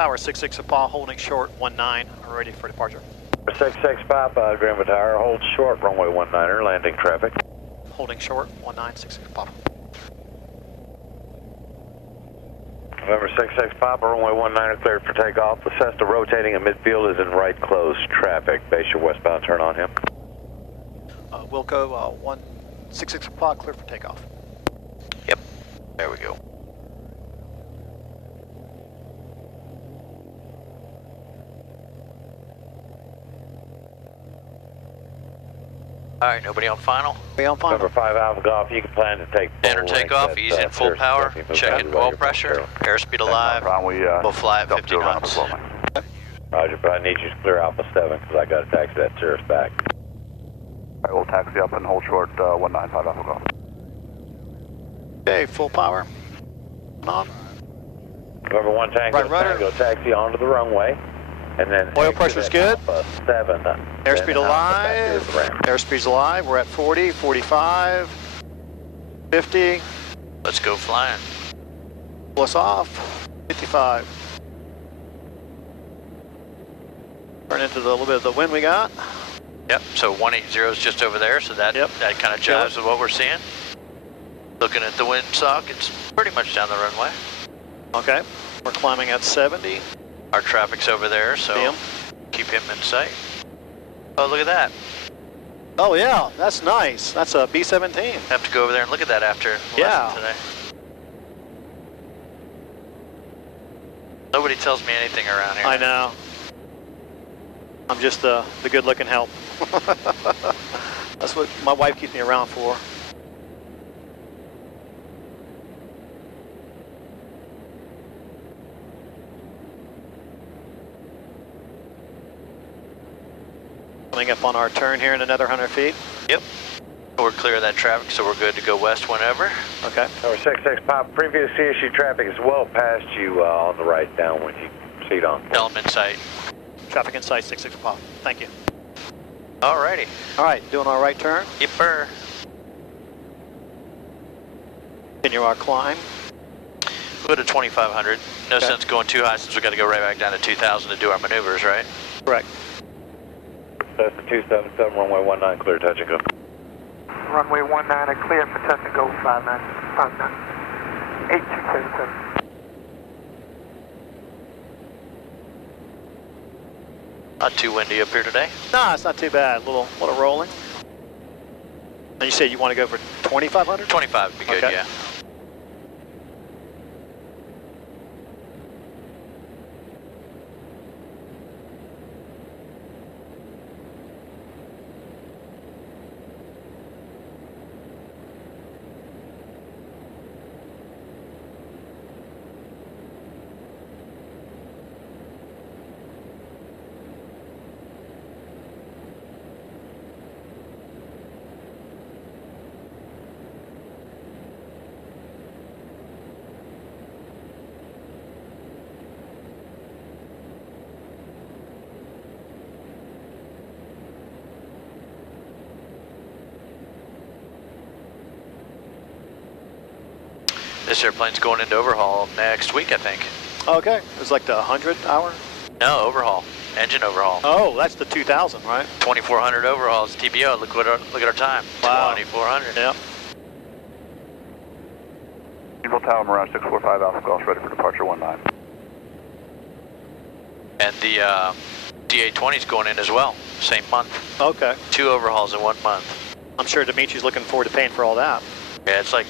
Tower 66 Apollo, holding short 19, ready for departure. 66 Papa, Greenwood Tower, hold short, runway 19er, landing traffic. Holding short 1966 Apollo. November 66 Papa, runway 19er, cleared for takeoff. The Cessna rotating in midfield is in right close traffic. Base your westbound turn on him. Wilco 166 Apollo, clear for takeoff. Yep, there we go. All right, nobody on final? Be on final. Number 5 Alpha Golf, you can plan to take Enter takeoff, ease in full power, checking oil pressure, airspeed alive, we'll fly at 50 knots. Roger, but I need you to clear Alpha 7 because I got to taxi that Cirrus back. All right, we'll taxi up and hold short 195 Alpha Golf. Okay, full power. On. November 1 Tango, Right rudder. Tango, taxi onto the runway. And then Oil pressure's good. Alpha 7. Airspeed alive. Airspeed's alive. We're at 40, 45, 50. Let's go flying. Pull us off. 55. Turn into the little bit of the wind we got. Yep, so 180 is just over there, so that kind of jives with what we're seeing. Looking at the windsock, it's pretty much down the runway. Okay, we're climbing at 70. Our traffic's over there, so keep him in sight. Oh, look at that. Oh yeah, that's nice. That's a B-17. Have to go over there and look at that after the lesson today. Nobody tells me anything around here. I know. I'm just the good-looking help. That's what my wife keeps me around for. Coming up on our turn here in another 100 feet. Yep. We're clear of that traffic, so we're good to go west whenever. Okay. Number 66 Pop, previous CSU traffic is well past you on the right downwind. You proceed on. Element sight. Traffic in sight, 66 Apollo. Thank you. Alrighty. All right, doing our right turn. Yipper. Continue our climb. We'll go to 2,500. No sense going too high since we got to go right back down to 2,000 to do our maneuvers, right? Correct. Cessna 277, runway 19, clear, touch and go. Runway 19, clear for touch and go, 59, 8277. Not too windy up here today. No, it's not too bad. A little rolling. And you said you want to go for 2,500? 25 would be good, yeah. This airplane's going into overhaul next week, I think. Okay. It's like the 100 hour? No, overhaul. Engine overhaul. Oh, that's the 2,000, right? 2,400 overhauls, TBO. Look at our time. Wow. 2,400. Yep. Eagle Tower, Mirage 645 Alpha Golf, ready for departure 19. And the DA-20's going in as well, same month. Okay. 2 overhauls in 1 month. I'm sure Dimitri's looking forward to paying for all that. Yeah, it's like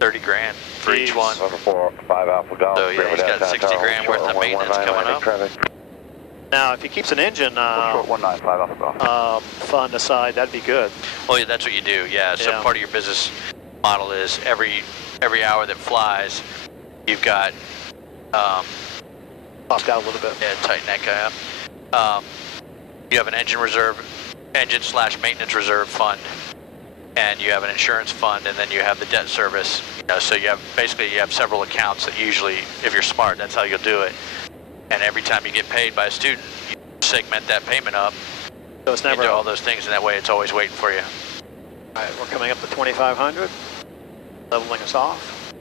30 grand for each one. Number 5 Alpha Golf. So yeah, he's got 60 grand worth of maintenance coming up. Now, if he keeps an engine short 195 Alpha Golf. fund aside, that'd be good. Well, yeah, that's what you do, yeah. So part of your business model is every hour that flies, you've got... Popped out a little bit. Yeah, tighten that guy up. You have an engine / maintenance reserve fund, and you have an insurance fund, and then you have the debt service. You know, so you have several accounts that usually, if you're smart, that's how you'll do it. And every time you get paid by a student, you segment that payment up So it's never into all those things, and that way it's always waiting for you. All right, we're coming up to 2,500. Leveling us off.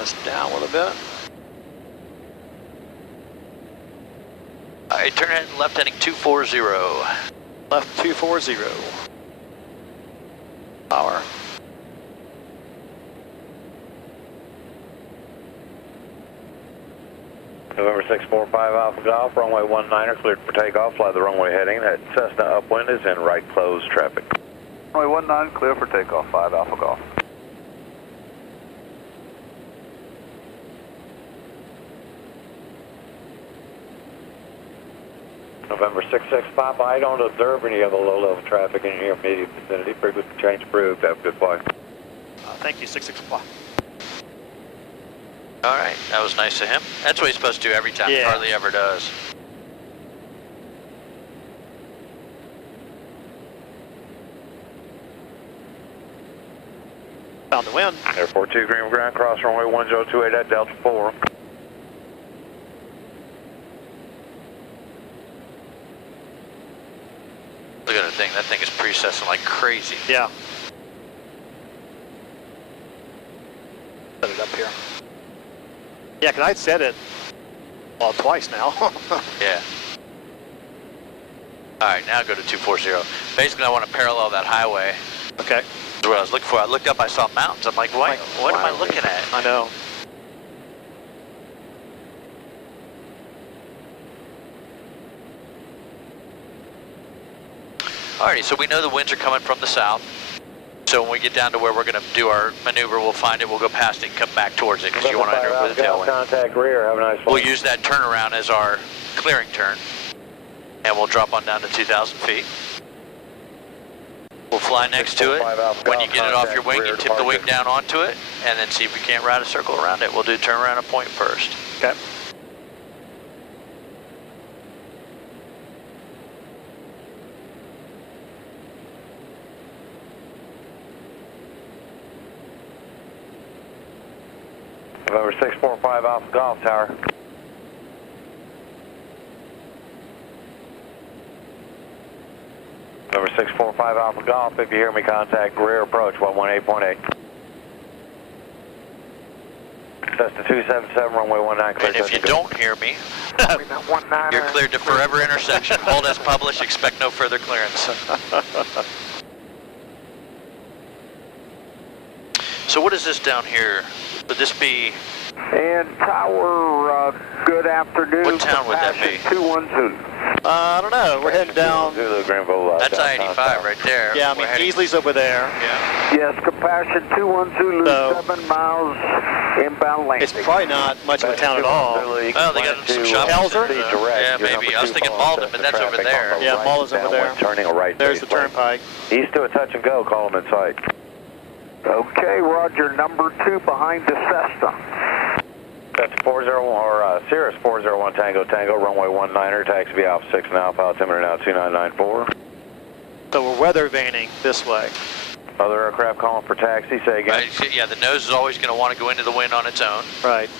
this down a little bit. All right, turn head left heading 240. Left 240. Power. November 645 Alpha Golf, runway 19er, cleared for takeoff. Fly the runway heading. That Cessna upwind is in right closed traffic. Runway 19, clear for takeoff, 5 Alpha Golf. November 665, I don't observe any other low-level traffic in your immediate vicinity. Frequency change approved. Have a good flight. Thank you, 665. All right, that was nice of him. That's what he's supposed to do every time. Yeah. Hardly ever does. Found the wind. Airport 2, green ground, cross runway 1028 at Delta 4. Look at the thing. That thing is precessing like crazy. Yeah. Set it up here. Yeah, because I'd set it, well, twice now. Yeah. All right, now go to 240. Basically, I want to parallel that highway. Okay. That's what I was looking for. I looked up, I saw mountains. I'm like, what am I looking at? I know. Alrighty, so we know the winds are coming from the south. So when we get down to where we're going to do our maneuver, we'll find it, we'll go past it and come back towards it because you want to enter with a tailwind. Contact rear, have a nice flight. We'll use that turnaround as our clearing turn. And we'll drop on down to 2,000 feet. We'll fly next to it. When you get it off your wing, you tip the wing down onto it, and then see if we can't ride a circle around it. We'll do turnaround and point first. Okay. November 645 Alpha Golf Tower. Number 645 Alpha Golf, if you hear me, contact rear approach 118.8. Cessna 277, runway 19, clear. And if you don't hear me, you're cleared to forever intersection. Hold as published, expect no further clearance. So what is this down here? Would this be... And Tower, good afternoon. What town would that be? 212. I don't know. We're heading down. Zulu, Greenville, That's I-85 right there. Yeah, I mean, Easley's over there. Yeah. Yes, Compassion 212, So, 7 miles inbound landing. it's probably not much of a town at all. Well, they got some shopping Pelzer? centers, yeah, maybe. I was thinking Malden, but that's over there. Yeah, Malden's over there. Turning a right. There's the turnpike. East to a touch and go, call them in sight. Okay, Roger, number 2 behind the Cessna. That's 401, or Cirrus 401 Tango Tango, runway 19er, taxi be Alpha 6 and Alpha, altimeter now 2994. So we're weather vaning this way. Other aircraft calling for taxi, say again. Yeah, the nose is always going to want to go into the wind on its own. Right.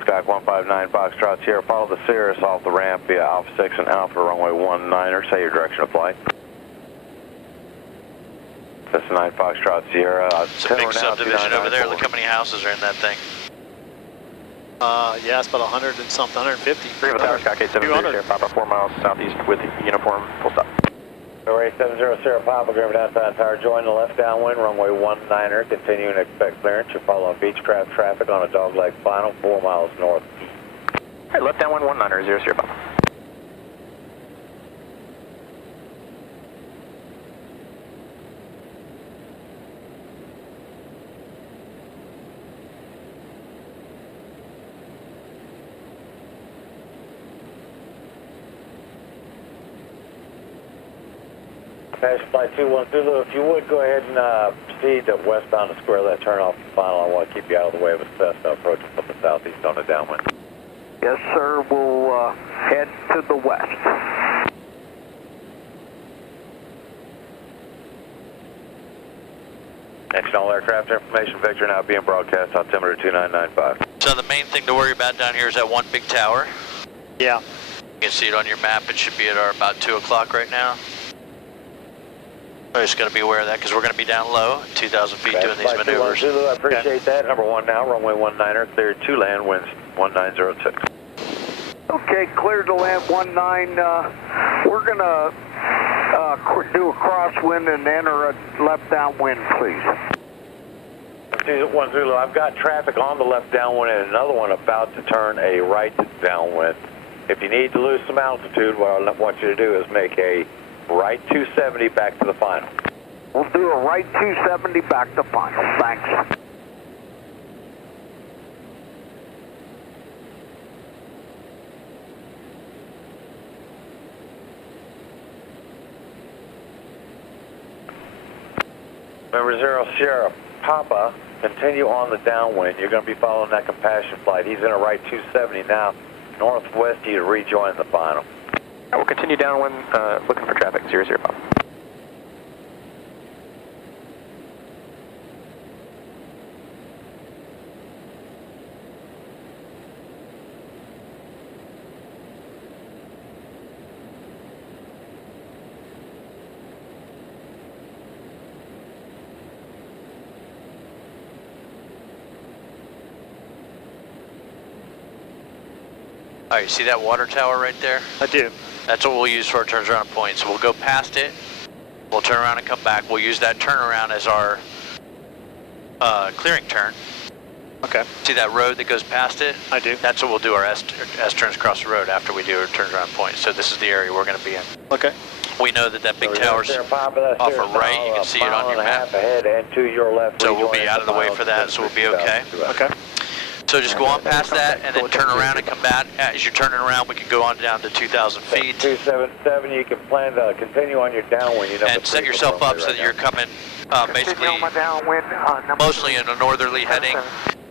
Skype 159 Foxtrot Sierra, follow the Cirrus off the ramp via Alpha 6 and Alpha, runway 19er, say your direction of flight. That's 9 Foxtrot Sierra. It's a big subdivision over there. Look how many houses are in that thing. Yeah, it's about 100 and something, 150. Tower, Sky 870 Sierra Papa, 4 miles southeast with uniform, full stop. Runway 70 Sierra Papa, Greenville downtown tower, join the left downwind, runway 19er, continue and expect clearance. You're following Beechcraft traffic on a dogleg final, 4 miles north. All right, left downwind 19er, 0 Sierra Papa. Passion Flight 21 Zulu, if you would go ahead and proceed to westbound to square that turn off the final. I want to keep you out of the way of a Cessna approaching from the southeast on the downwind. Yes, sir, we'll head to the west. Attention all aircraft information, Victor now being broadcast, altimeter 2995. So the main thing to worry about down here is that one big tower. Yeah. You can see it on your map. It should be at about 2 o'clock right now. We're just going to be aware of that because we're going to be down low, 2,000 feet doing these maneuvers. Zulu, I appreciate that. Number 1 now, runway 19er, cleared to land, winds 1906. Okay, cleared to land 19. We're going to do a crosswind and enter a left downwind, please. 1 Zulu, I've got traffic on the left downwind and another one about to turn a right downwind. If you need to lose some altitude, what I want you to do is make a right 270 back to the final. We'll do a right 270 back to final. Thanks. Remember 0 Sierra Papa, continue on the downwind. You're going to be following that compassion flight. He's in a right 270 now. Northwest, you to rejoin the final. We'll continue downwind, looking for traffic, 0 Papa. All right, you see that water tower right there? I do. That's what we'll use for our turnaround point. So we'll go past it, we'll turn around and come back. We'll use that turnaround as our clearing turn. Okay. See that road that goes past it? I do. That's what we'll do our S turns across the road after we do our turnaround point. So this is the area we're going to be in. Okay. We know that that big tower's off or right. You can see it on your map. Ahead and to your left. So we'll be out of the way for that, so we'll be okay. Okay. So just go on past that and then turn around and come back. As you're turning around, we can go on down to 2,000 feet. 277, you can plan to continue on your downwind. And set yourself up so that you're coming basically mostly in a northerly heading,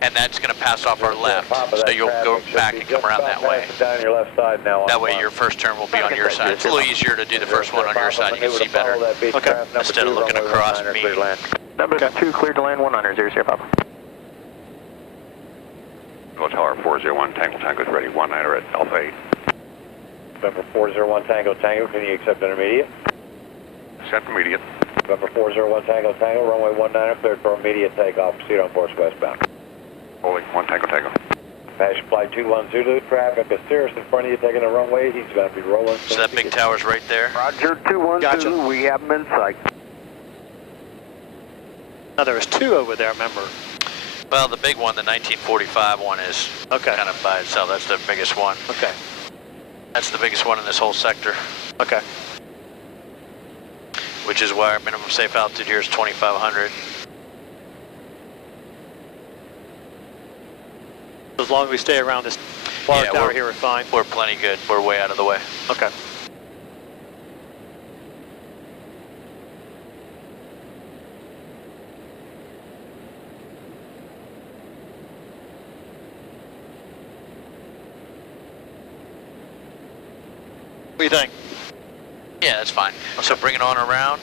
and that's going to pass off our left. So you'll go back and come around that way. Down your left side now. That way your first turn will be on your side. It's a little easier to do the first one on your side. You can see better. Okay. Instead of looking across me. Number 2 cleared to land 19, 0 Papa. Go Tower 401, Tango is ready, 19er at Alpha 8. November 401 Tango, can you accept intermediate? Accept immediate. November 401 Tango, runway 19er, cleared for immediate takeoff, proceed on course westbound. Holding 1 Tango. Passion flight 21 Zulu, traffic is Cirrus in front of you taking the runway, he's going to be rolling. So that big tower's right there? Roger, 21 Zulu, we have him in sight. Now there was 2 over there, remember? Well, the big one, the 1945 one, is kind of by itself. That's the biggest one. Okay. That's the biggest one in this whole sector. Okay. Which is why our minimum safe altitude here is 2,500. As long as we stay around this water tower here, we're fine. We're plenty good. We're way out of the way. Okay. What do you think? Yeah, that's fine. So bring it on around.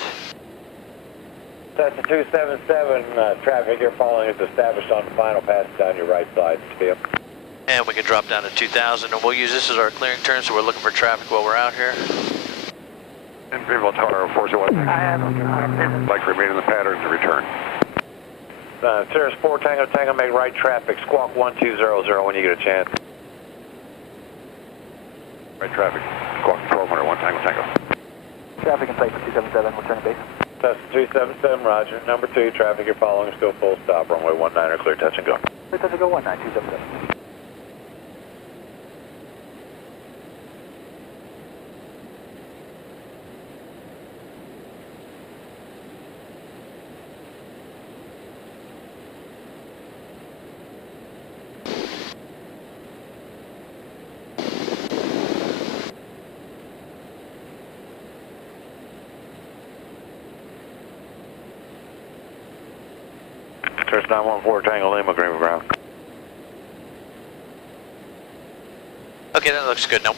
That's the 277 traffic you're following is established on the final pass down your right side, Steve. And we can drop down to 2,000, and we'll use this as our clearing turn, so we're looking for traffic while we're out here. And Vivo Tower 401. Like to remain in the pattern to return. Cirrus 4 Tango, make right traffic, squawk 1200 when you get a chance. Right traffic, squawk 1200, 1 Tango. Traffic in sight for 277, we'll turn to base. That's 277, roger. Number 2, traffic you're following is still full stop, runway 19er, clear touch and go. Clear touch and go, 19, 277. Cirrus 914 Tango Lima, green ground. Okay, that looks good. Now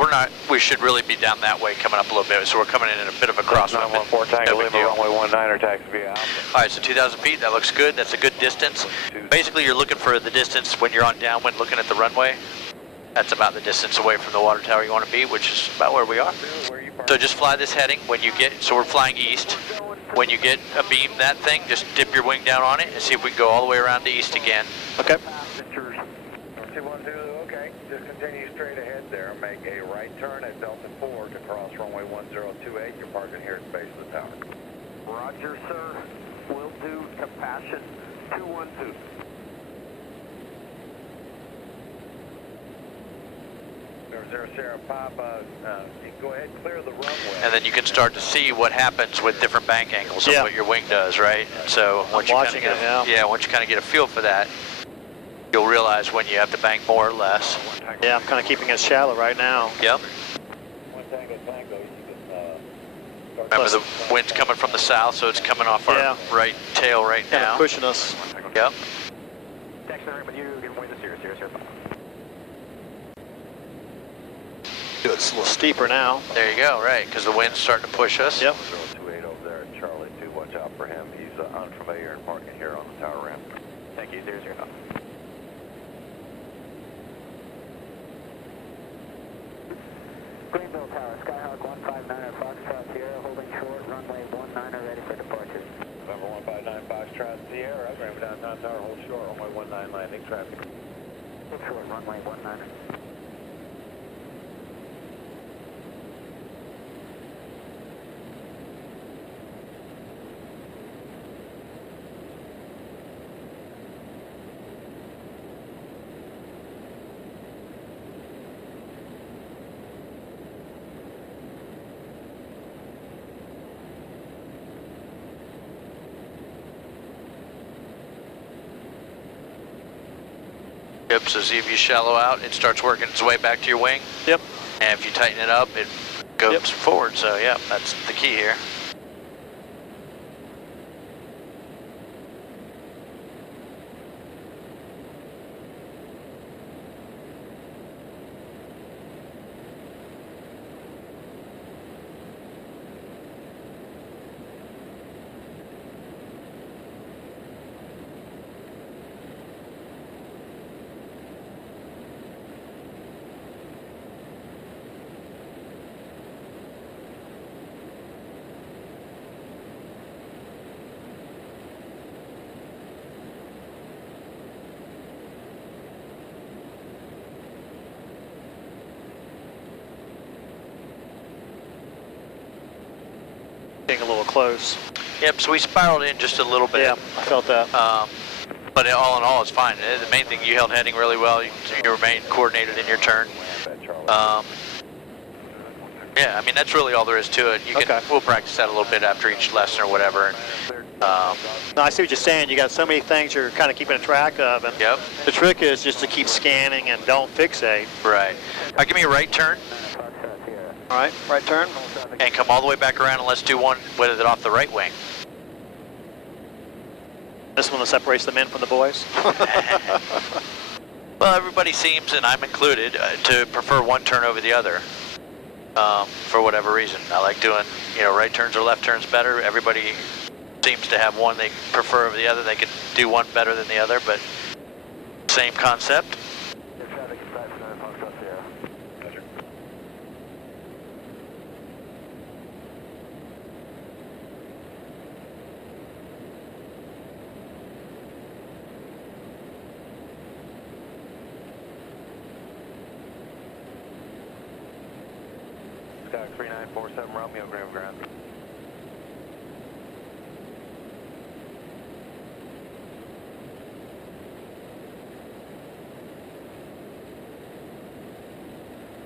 we should really be down that way coming up a little bit, so we're coming in a bit of a crosswind. 914 Tango Lima, runway 19er, taxi via Alpha. All right, so 2,000 feet, that looks good. That's a good distance. Basically, you're looking for the distance when you're on downwind looking at the runway. That's about the distance away from the water tower you want to be, which is about where we are. So just fly this heading when you get, so we're flying east. when you get a beam that thing, just dip your wing down on it and see if we can go all the way around to east again. Okay. Passengers. 212, okay. Just continue straight ahead there. Make a right turn at Delta 4 to cross runway 1028. You're parking here at the base of the tower. Roger, sir. Will do. Compassion 212. Sierra Papa, you can go ahead and clear the runway. And then you can start to see what happens with different bank angles and what your wing does, right? And so once you kind of get once you kind of get a feel for that, you'll realize when you have to bank more or less. Yeah, I'm kind of keeping it shallow right now. Yep. One tango, you can Remember the wind's coming from the south, so it's coming off our right tail right Kind now. of pushing us. Yep. But you can win the Sierra. It's a little steeper now. There you go, right, because the wind's starting to push us. Yep. 028 over there at Charlie 2. Watch out for him. He's unfamiliar and parking here on the tower ramp. Thank you, 00. Greenville Tower, Skyhawk 159 at Foxtrot Sierra, holding short, runway 19 ready for departure. November 159 Foxtrot Sierra, Greenville downtown tower, hold short, runway 19 landing traffic. Hold short, runway 19. Yep, so see if you shallow out, it starts working its way back to your wing. Yep. And if you tighten it up, it goes forward. So yeah, that's the key here. Getting a little close. Yep, so we spiraled in just a little bit. Yeah, I felt that. But all in all, it's fine. The main thing, you held heading really well. You remained coordinated in your turn. Yeah, I mean, that's really all there is to it. You can, we'll practice that a little bit after each lesson or whatever. No, I see what you're saying. You got so many things you're kind of keeping track of. And the trick is just to keep scanning and don't fixate. Right. All right, give me a right turn. All right, right turn. And come all the way back around and let's do one with it off the right wing. This one that separates the men from the boys? Well, everybody seems, and I'm included, to prefer one turn over the other. For whatever reason. I like doing, right turns or left turns better. Everybody seems to have one they prefer over the other. They can do one better than the other, but same concept. Sky 3947 Romeo, Graham ground.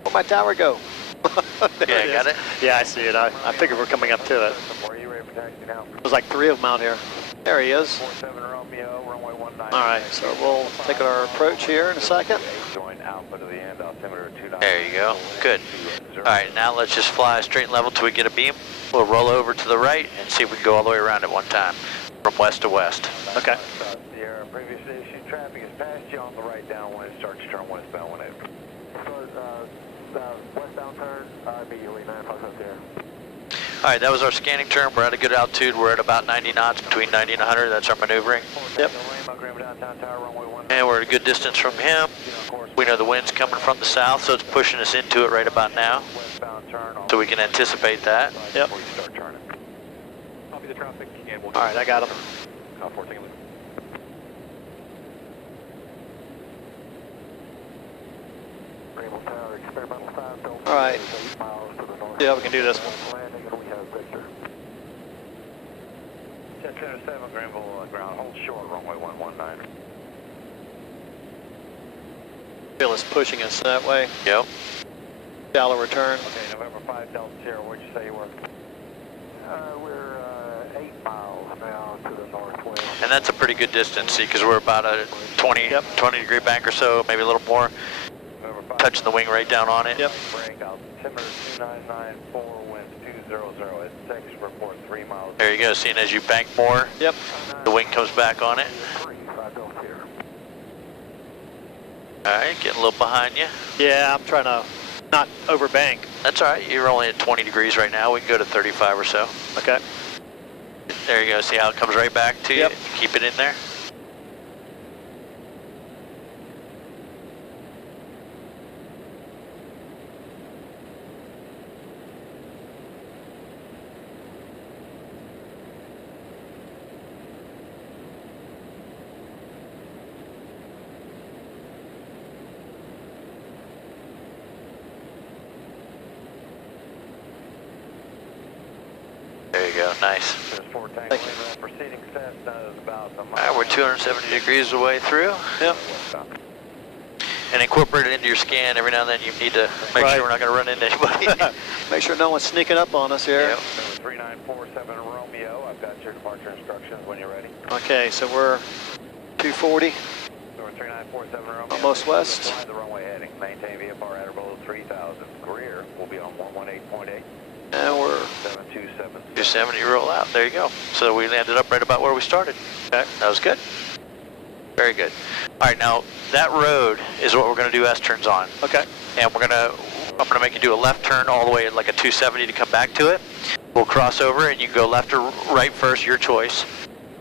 Where'd my tower go? Yeah, got it? Yeah, I see it. I figured we're coming up to it. Are you ready for taxi now? There's like 3 of them out here. There he is. 47 Romeo, runway 19. All right, so we'll take our approach here in a second. Join Alpha to the end, altimeter 29. There you go. Good. All right, now let's just fly straight and level till we get a beam. We'll roll over to the right and see if we can go all the way around at one time from west to west. Okay. Sierra, previous issue traffic has passed you on the right downwind. Start to turn westbound when it. Westbound turn, immediately 9 o'clock up there. All right, that was our scanning turn. We're at a good altitude. We're at about 90 knots, between 90 and 100. That's our maneuvering. Yep. And we're at a good distance from him. We know the wind's coming from the south, so it's pushing us into it right about now. So we can anticipate that. Yep. the traffic, and we'll... All right, I got him. 4, take a look. Greenville Tower, experimental 5 Delta. All right. 8 miles to the north. Yeah, we can do this one. Landing, and we have Victor. Jet Center 7, Greenville ground, hold short, runway 119. Feel is pushing us that way. Yep. Shallow return. Okay, November 5 Delta Sierra, where'd you say you were? We're 8 miles now to the northwest. And that's a pretty good distance, see, because we're about a 20 degree bank or so, maybe a little more. Touching the wing right down on it. Yep. Break out, altimeter 2994, winds 200 at 6, report 3 miles. There you go, seeing as you bank more, Yep. the wing comes back on it. 5 Delta Sierra. Alright, getting a little behind you. Yeah, I'm trying to not overbank. That's alright, you're only at 20 degrees right now. We can go to 35 or so. Okay. There you go, see how it comes right back to you? Yep. Keep it in there. There you go, nice. There's 4 tango proceeding set, is about a mile. Alright, we're 270 degrees away through. Yep. And incorporate it into your scan. Every now and then you need to make Right. sure we're not going to run into anybody. Make sure no one's sneaking up on us here. Yep. 3947 Romeo, I've got your departure instructions when you're ready. Okay, so we're 240. Number 3947 Romeo. Almost west. Fly the runway heading, maintain VFR at or below 3000. Greer will be on 118.8. And we're 727. 270, roll out. There you go. So we landed up right about where we started. okay. That was good. Very good. All right, now that road is what we're going to do S-turns on. Okay. And I'm going to make you do a left turn all the way at like a 270 to come back to it. We'll cross over and you can go left or right first, your choice.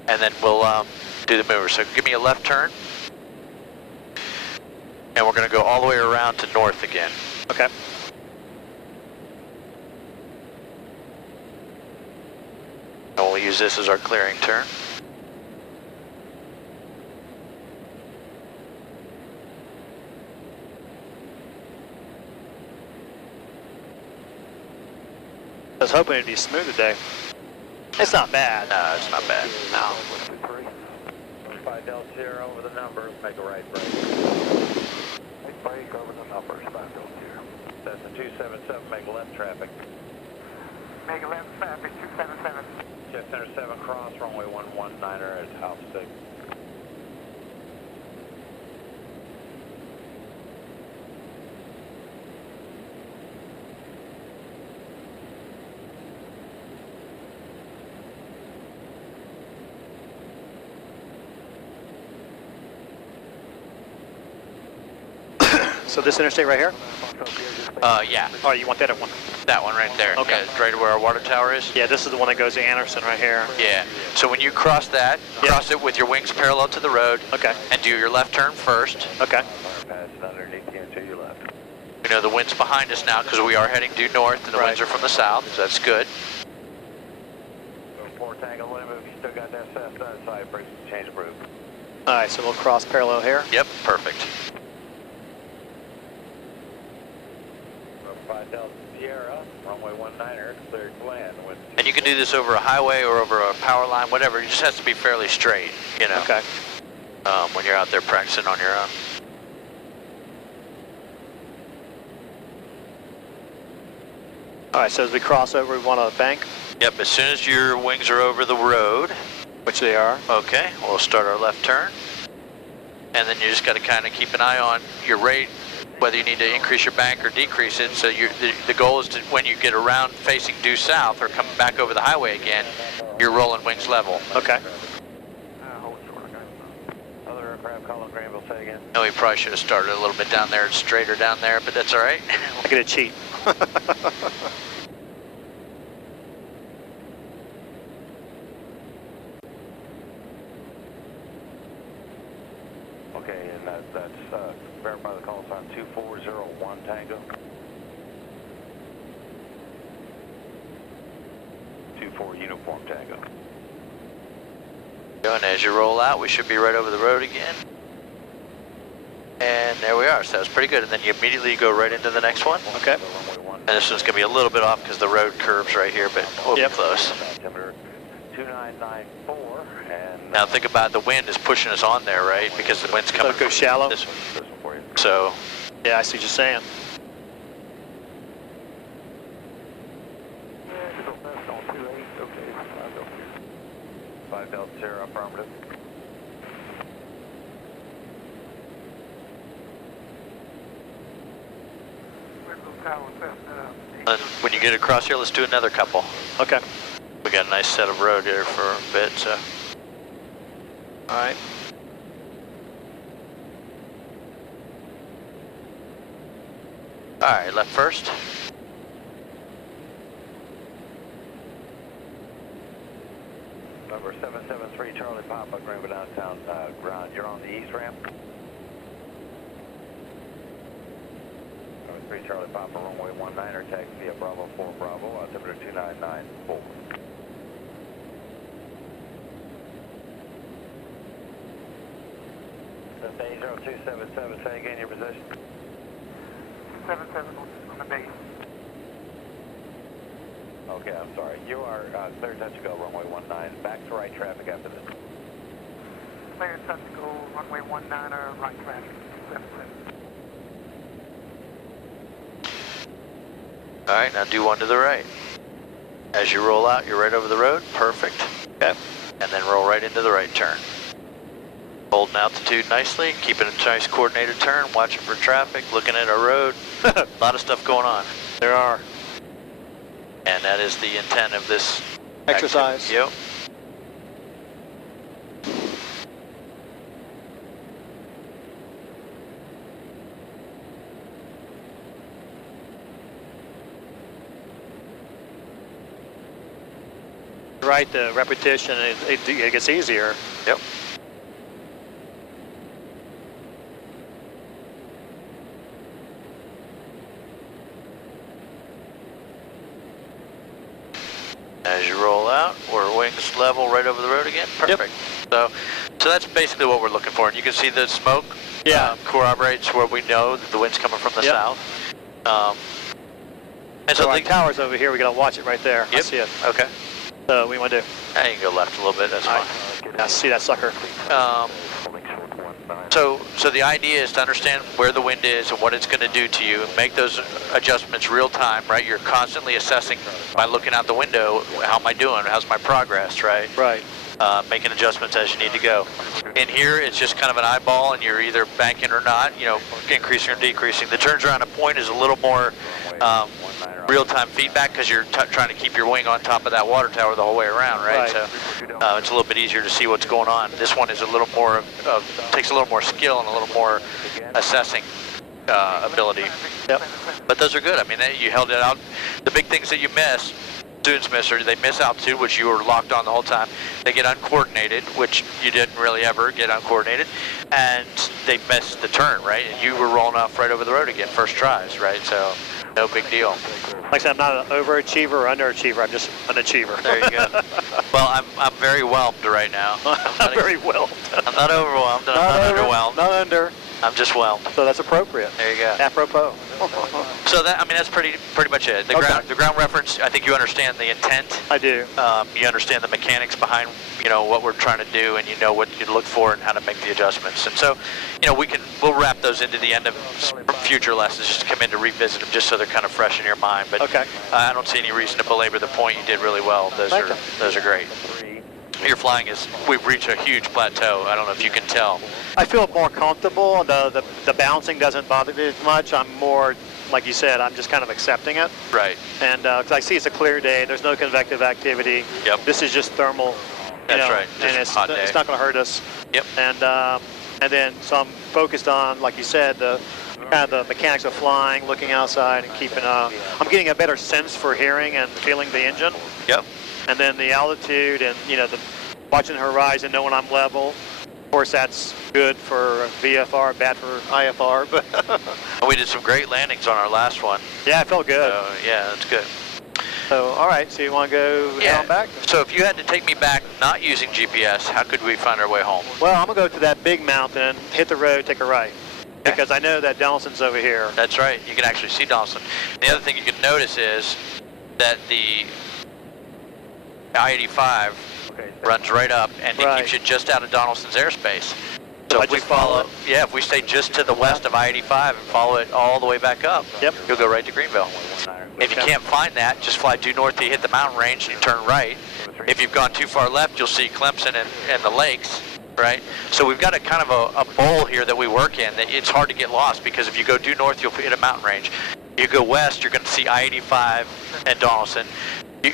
And then we'll do the mover. So give me a left turn. And we're going to go all the way around to north again. Okay. And we'll use this as our clearing turn. I was hoping it'd be smooth today. It's not bad. No, it's not bad. No. 5 Delta Sierra over the numbers, make a right break. Make break over the numbers, 5 Delta Sierra. That's a 277, make left traffic. Make a left traffic, 277. Jet Center 7 cross, runway 119er at Alpha 6. So this interstate right here? Yeah, Oh, you want that at one? that one right there. Okay. Yeah, it's right where our water tower is. Yeah, this is the one that goes to Anderson right here. Yeah. So when you cross that, Yep. cross it with your wings parallel to the road. Okay. And do your left turn first. Okay. Pass it underneath you and to your left. We know the wind's behind us now because we are heading due north and the winds are from the south, so that's good. So 4 Tango limit, if you still got that side brake, change the route. All right, so we'll cross parallel here. Yep, perfect. 5 Delta Sierra, runway 19er, cleared to land. And you can do this over a highway or over a power line, whatever. It just has to be fairly straight, you know, Okay. when you're out there practicing on your own. All right, so as we cross over, we want to bank, Yep, as soon as your wings are over the road, which they are. okay, we'll start our left turn. And then you just got to kind of keep an eye on your rate, whether you need to increase your bank or decrease it. So the goal is to, when you get around facing due south or coming back over the highway again, you're rolling wings level. Okay. Hold short, okay. Other aircraft calling Greenville, say again. No, we probably should have started a little bit down there and straighter down there, but that's all right. I get a cheat. Okay, and that's verify the call sign 2401 Tango. for Uniform Tango. And as you roll out, we should be right over the road again. And there we are, so that was pretty good. And then you immediately go right into the next one. Okay. And this one's gonna be a little bit off because the road curves right here, but we'll be close. 2994, and Now think about the wind is pushing us on there, right? Because the wind's coming So it goes shallow? this way. So, Yeah, I see what you're saying. okay, 5 Delta Sierra, affirmative. and when you get across here, let's do another couple. Okay. We got a nice set of road here for a bit, so. All right. All right, left first. Number 773 Charlie Papa, Greenville downtown ground. You're on the east ramp. Number 3 Charlie Papa, runway 19er, taxi via Bravo 4 Bravo, altimeter 2994. Sustain 0277, say again your position. 77 on the base. Okay, I'm sorry. You are clear touch to go, runway 19. Back to right traffic after this. Clear touch to go, runway 19er, right traffic. 77. All right, now do one to the right. As you roll out, you're right over the road. Perfect. Okay. And then roll right into the right turn. Holding altitude nicely, keeping a nice coordinated turn, watching for traffic, looking at our road. A lot of stuff going on. There are. And that is the intent of this Exercise. Yep. Right, the repetition, it gets easier. Yep. As you roll out, we're wings level right over the road again. Perfect. Yep. So that's basically what we're looking for. And you can see the smoke corroborates where we know that the wind's coming from the south. And so our tower's over here, we gotta watch it right there. Yep. I see it. Okay. So what do you want to do? Now you can go left a little bit, that's fine. I see that sucker. So the idea is to understand where the wind is and what it's going to do to you, and make those adjustments real time, right? You're constantly assessing by looking out the window, how am I doing? How's my progress, right? Right. Making adjustments as you need to go. In here, it's just kind of an eyeball, and you're either banking or not, you know, increasing or decreasing. The turns around a point is a little more real-time feedback because you're trying to keep your wing on top of that water tower the whole way around, right? So it's a little bit easier to see what's going on. This one is a little more, takes a little more skill and a little more assessing ability. Yep. But those are good. I mean, you held it out. The big things that you miss, students miss, are they miss altitude, which you were locked on the whole time. They get uncoordinated, which you didn't really ever get uncoordinated, and they miss the turn, right? And you were rolling off right over the road again, first tries, right? So no big deal. Like I said, I'm not an overachiever or underachiever. I'm just an achiever. There you go. Well, I'm very whelmed right now. I'm very whelmed. I'm not overwhelmed. I'm not underwhelmed. Not under. I'm just whelmed. So that's appropriate. There you go. Apropos. So that, I mean, that's pretty much it. The ground reference, I think you understand the intent. I do. You understand the mechanics behind, you know, what we're trying to do, and you know what you look for and how to make the adjustments. And so, you know, we'll wrap those into the end of future lessons, just to come in to revisit them, just so they're kind of fresh in your mind. But I don't see any reason to belabor the point. You did really well. Those are great. Your flying we've reached a huge plateau. I don't know if you can tell. I feel more comfortable. The bouncing doesn't bother me as much. I'm more, like you said, I'm just kind of accepting it. Right. And because I see it's a clear day, there's no convective activity. Yep. This is just thermal. That's right. Just and it's not going to hurt us. Yep. And then so I'm focused on, like you said, the mechanics of flying, looking outside, and keeping. I'm getting a better sense for hearing and feeling the engine. Yep. And then the altitude, and you know, watching the horizon, knowing I'm level. Of course, that's good for VFR, bad for IFR. But we did some great landings on our last one. Yeah, I felt good. So, yeah, that's good. So, all right, so you want to go down back? So if you had to take me back not using GPS, how could we find our way home? Well, I'm going to go to that big mountain, hit the road, take a right. Because I know that Donaldson's over here. That's right. You can actually see Donaldson. The other thing you can notice is that the I-85 runs right up, and it keeps you just out of Donaldson's airspace. So if we follow, if we stay just to the west of I-85 and follow it all the way back up, you'll go right to Greenville. If you can't find that, just fly due north till you hit the mountain range and you turn right. If you've gone too far left, you'll see Clemson and the lakes, right? So we've got a kind of a bowl here that we work in that it's hard to get lost, because if you go due north, you'll hit a mountain range. You go west, you're going to see I-85 and Donaldson.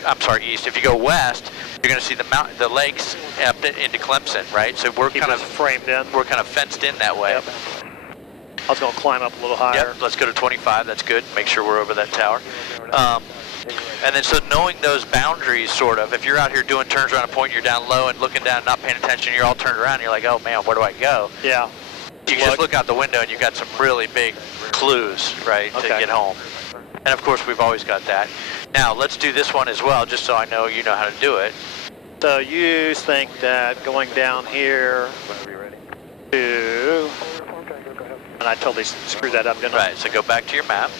I'm sorry, east. If you go west, you're going to see the lakes up into Clemson, right? So we're kind of framed in. We're kind of fenced in that way. Yep. I was going to climb up a little higher. Yep, let's go to 25. That's good. Make sure we're over that tower. And then so knowing those boundaries, sort of, if you're out here doing turns around a point, you're down low and looking down, not paying attention, you're all turned around, and you're like, oh man, where do I go? Yeah. You can just look out the window and you've got some really big clues, right, to get home. And of course, we've always got that. Now, let's do this one as well, just so I know you know how to do it. So you think that going down here to... And I totally screwed that up, didn't I? Right, so go back to your map.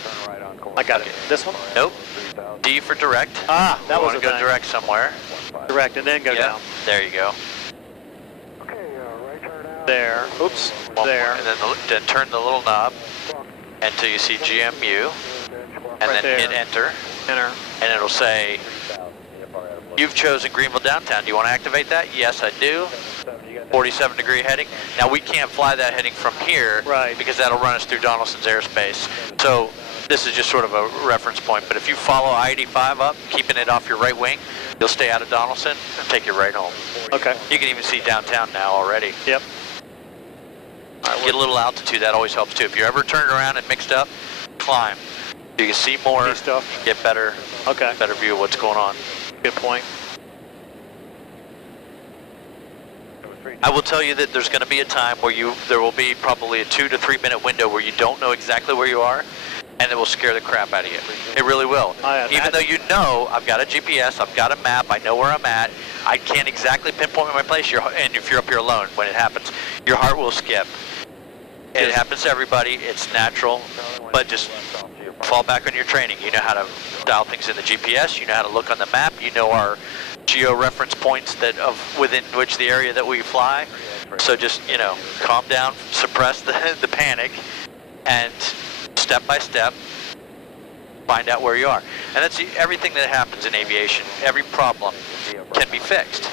I got it. This one? Nope. D for direct. Ah, that was a go direct somewhere. Direct, and then go down. There you go. There. Oops. One there. More. And then turn the little knob until you see GMU. And Right then there. hit enter. Enter. And it'll say, you've chosen Greenville downtown. Do you want to activate that? Yes, I do. 47-degree heading. Now we can't fly that heading from here, right, because that'll run us through Donaldson's airspace. So this is just sort of a reference point, but if you follow I-85 up, keeping it off your right wing, you'll stay out of Donaldson and take you right home. Okay. You can even see downtown now already. Yep. Right, get a little altitude, that always helps too. If you're ever turned around and mixed up, climb. You can see more, get better view of what's going on. Good point. I will tell you that there's going to be a time where there will be probably a 2 to 3 minute window where you don't know exactly where you are, and it will scare the crap out of you. It really will. Even though you know, I've got a GPS, I've got a map, I know where I'm at, I can't exactly pinpoint my place, and if you're up here alone, when it happens, your heart will skip. It happens to everybody, it's natural, but just fall back on your training. You know how to dial things in the GPS, you know how to look on the map, you know our geo-reference points within which the area that we fly. So just, calm down, suppress the panic, and step by step, find out where you are. And that's everything that happens in aviation. Every problem can be fixed,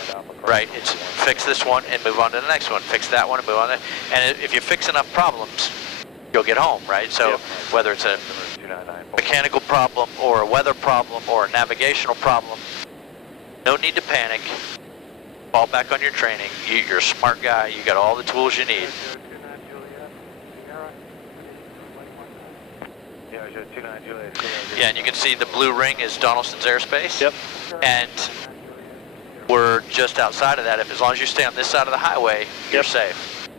right? It's fix this one and move on to the next one. Fix that one and move on to, and if you fix enough problems, you'll get home, right? So whether it's a mechanical problem or a weather problem or a navigational problem, no need to panic. Fall back on your training. You're a smart guy. You got all the tools you need. Yeah, and you can see the blue ring is Donaldson's airspace. Yep. And we're just outside of that. As long as you stay on this side of the highway, you're safe.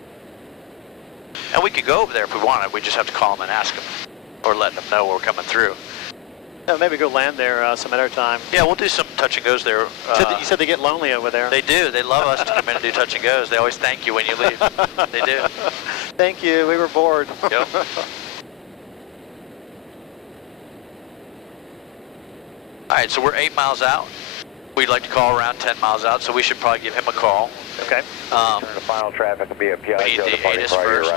And we could go over there if we wanted. We just have to call them and ask them, or let them know we're coming through. Yeah, maybe go land there some other time. Yeah, we'll do some touch and goes there. You said they get lonely over there. They do. They love us to come in and do touch and goes. They always thank you when you leave. They do. Thank you. We were bored. Yep. All right, so we're 8 miles out. We'd like to call around 10 miles out, so we should probably give him a call. Okay. The final traffic will be at We need the ATIS first.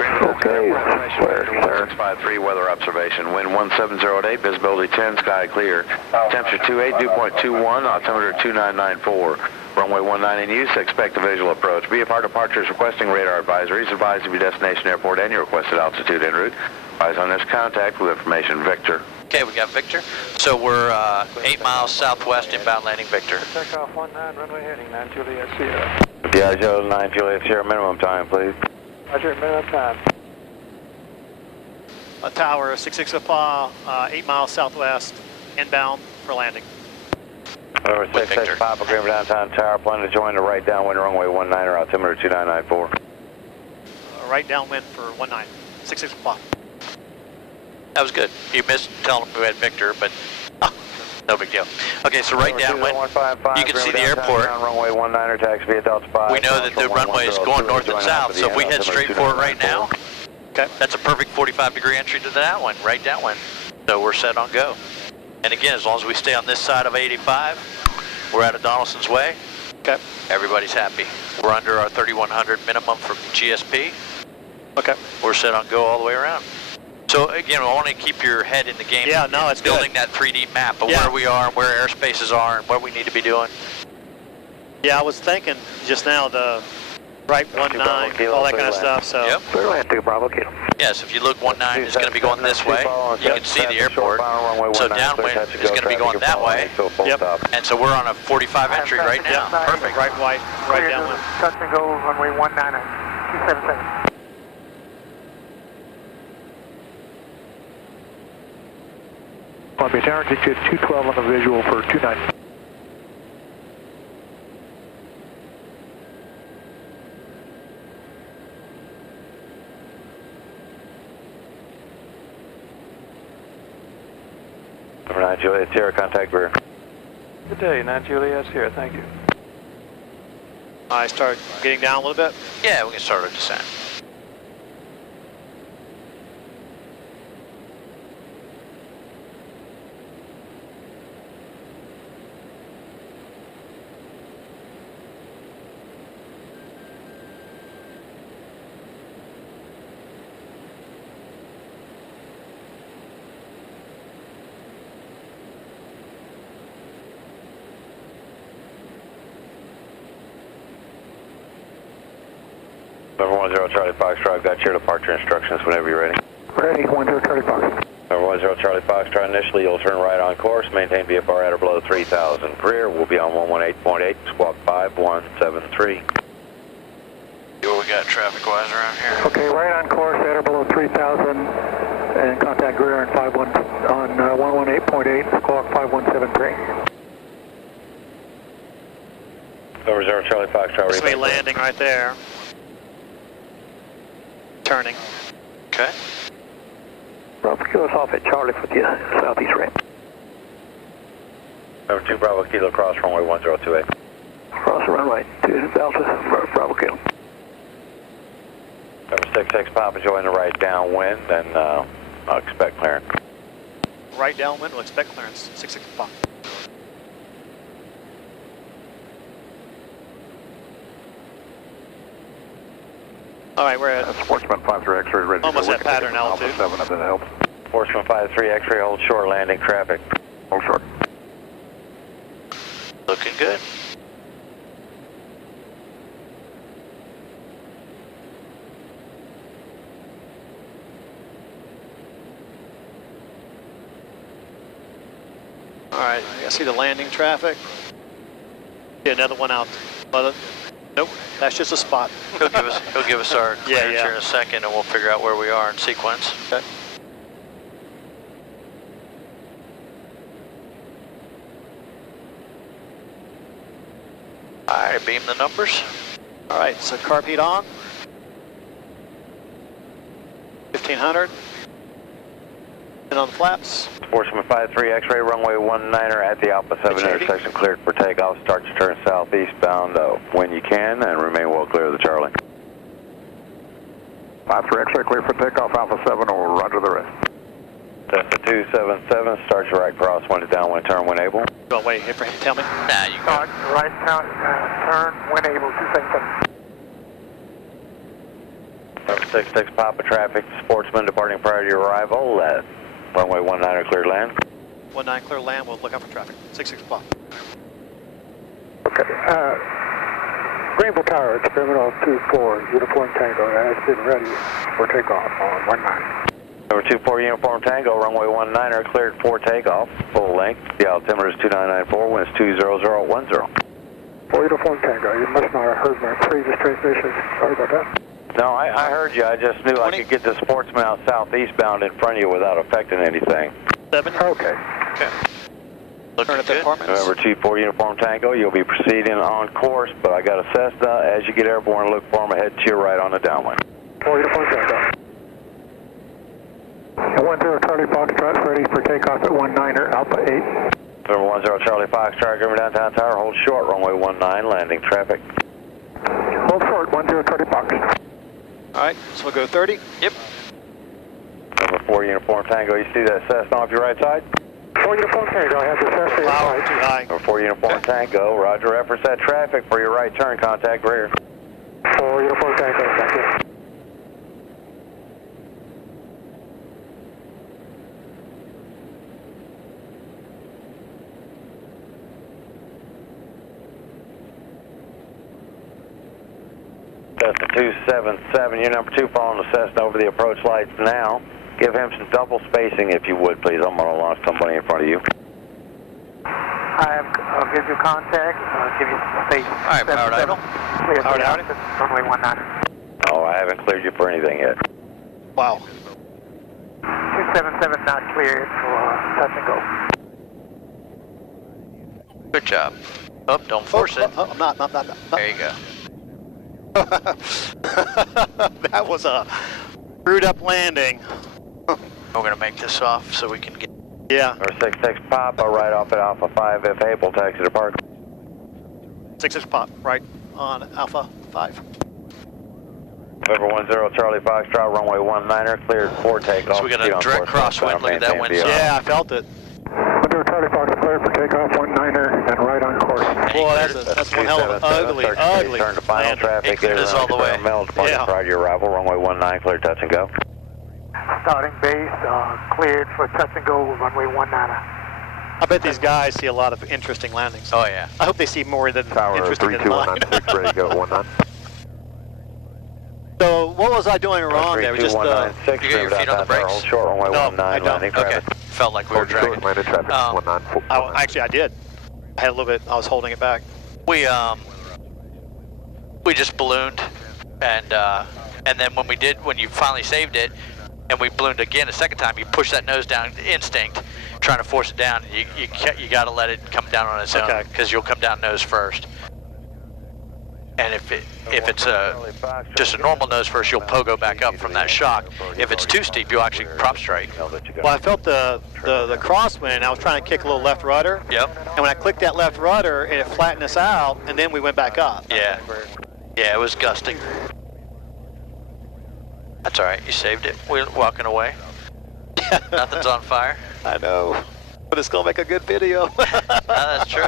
Okay, clear. 653 weather observation. Wind 1708, visibility 10, sky clear. Temperature 28, dew point 21, altimeter 2994. Runway 19 in use, expect a visual approach. VFR departures requesting radar advisories. Advise of your destination airport and your requested altitude en route. Advise on this contact with information Victor. Okay, we got Victor. So we're 8 miles southwest inbound landing Victor. Takeoff 19, runway heading 9 Juliet Sierra. Diageo 9 Juliet Sierra, minimum time, please. Roger, minimum time. A tower, 66 Papa, 8 miles southwest, inbound for landing. Over 665, agreement downtown tower, plan to join the right downwind runway 19 or altimeter 2994. Right downwind for 19, 66 Papa. That was good. You missed telling him we had Victor, but No big deal. Okay, so right downwind, you can see the airport. Runway 19er, taxi via Delta 5. We know that the runway is going north and south, so if we head straight for it right now, okay, that's a perfect 45-degree entry to the downwind, right downwind. So we're set on go. And again, as long as we stay on this side of 85, we're out of Donaldson's Way. Okay. Everybody's happy. We're under our 3100 minimum from GSP. Okay. We're set on go all the way around. So again, I want to keep your head in the game. Yeah, no, it's building good. that 3D map of where we are, where airspaces are, and what we need to be doing. Yeah, I was thinking just now the right 19, all that kind of stuff. So. Yep. Clear land to Bravo Kilo. Yes, if you look 19 is going to be going this way. You can see the airport. So downwind is going to be going that way. Yep. And so we're on a 45 entry right now. Perfect. Right white, right downwind. Touch and go, runway 19, 277. Columbia Tower, get you 212 on the visual for 29. Number 9 Juliet Sierra, contact rear. Good day, 9 Juliet Sierra, thank you. I start getting down a little bit. Yeah, we can start our descent. Number 10 Charlie Foxtrot, got your departure instructions whenever you're ready. Ready, 10 Charlie Fox. Number 10 Charlie Foxtrot, initially you'll turn right on course, maintain VFR at or below 3,000. Rear, we'll be on 118.8, squawk 5173. See what we got traffic-wise around here. Okay, right on course, at or below 3,000, and contact rear on 118.8, squawk 5173. Number 0 Charlie Foxtrot, This will be landing right there. Turning. Okay. Bravo Kilo's off at Charlie for the southeast ramp. Number 2 Bravo Kilo, cross runway 1028. Cross the runway to Delta, Bravo Kilo. Number 66 Papa, join the right downwind, and I'll expect clearance. Right downwind, we'll expect clearance, 665. All right, we're at Sportsman 53 X-ray ready. almost at pattern altitude. Alpha 7, if that helps. Sportsman 53 X-ray, hold short, landing traffic. Hold short. Looking good. All right, I see the landing traffic. See another one out. Nope, that's just a spot. He'll give us our clearance yeah. here in a second, and we'll figure out where we are in sequence. Okay. All right, beam the numbers. All right, so carb heat on. 1500. And on the flaps. Sportsman 53 X-ray, runway 19er at the Alpha 7 intersection, cleared for takeoff. Start to turn southeastbound when you can, and remain well clear of the Charlie. 53 X-ray, clear for takeoff, Alpha 7, and we'll roger the rest. Delta 277, start your right crosswind to downwind, turn when able. Go wait here for him to tell me. Nah, you got it. Right turn, when able, 277. Number 66 Papa, traffic, Sportsman departing prior to your arrival at runway 19er, cleared land. 19 clear land, we'll look out for traffic. 66 o'clock. Okay, Greenville Tower, experimental 24, uniform tango, has been ready for takeoff on 19. Number 24 Uniform Tango, runway 19er, cleared for takeoff, full length. The altimeter is 2994, winds 20010. For uniform tango, you must not have heard my previous transmission. Sorry about that. No, I heard you. I just knew I could get the Sportsman out southeastbound in front of you without affecting anything. 70. Okay. Okay. Looking Turn at the good. apartments. Number 24 Uniform Tango, you'll be proceeding on course, but I got a Cessna. As you get airborne, look for them ahead to your right on the downwind. For uniform tango. And 10 Charlie Foxtrot ready for takeoff at 19er, Alpha 8. November 10 Charlie Foxtrot, give me downtown tower, hold short, runway 19, landing traffic. Hold short, 10 Charlie Fox. All right, so we'll go 30. Yep. Number 4 Uniform Tango, you see that Cessna off your right side? 4 Uniform Tango, I have the Cessna Power inside. too high. Number 4 Uniform Tango, roger, reference that traffic for your right turn, contact rear. 4 Uniform Tango, thank you. Cessna 277, you're number 2 following the Cessna over the approach lights now. Give him some double spacing if you would, please. I'm going to launch somebody in front of you. I'll give you contact. I'll give you space. All right, powered idle. Clear Powered idle. Runway 19. Oh, I haven't cleared you for anything yet. Wow. 277 not cleared for touch and go. Good job. Oh, don't force it. I'm not. There you go. That was a screwed up landing. We're going to make this off so we can get... Yeah. Or 66 Papa, right off at Alpha 5, if able, taxi to park. 6-inch pop, right on Alpha 5. November 10 Charlie Foxtrot, runway 19er, cleared for takeoff. So we got a direct crosswind. Look at that wind. Yeah, I felt it. 10 Charlie Fox, cleared for takeoff, 19er, and right on course. Boy, that's one hell of an ugly Turn to final landing. traffic. Cleared us all the way. Departure Yeah. prior to your arrival, runway 19, clear touch and go. Starting base cleared for touch and go, runway 19. I bet these guys see a lot of interesting landings. Oh, yeah. I hope they see more than interesting than mine. 3219, ready to go, 19. So what was I doing wrong there? Just You got your feet on the brakes? Hold short, runway No, 19, I don't. landing Okay. traffic. Felt like we were dragging. Landed traffic, 19. Actually, I did. I had a little bit. I was holding it back. We just ballooned, and then when you finally saved it, and we ballooned again a second time, you push that nose down, instinct, trying to force it down. You got to let it come down on its own, because you'll come down nose first. And if it's just a normal nose first, you'll pogo back up from that shock. If it's too steep, you'll actually prop strike. Well, I felt the crosswind. I was trying to kick a little left rudder. Yep. And when I clicked that left rudder, it flattened us out, and then we went back up. Yeah. Yeah, it was gusting. That's all right. You saved it. We're walking away. Nothing's on fire. I know. But it's going to make a good video. That's true.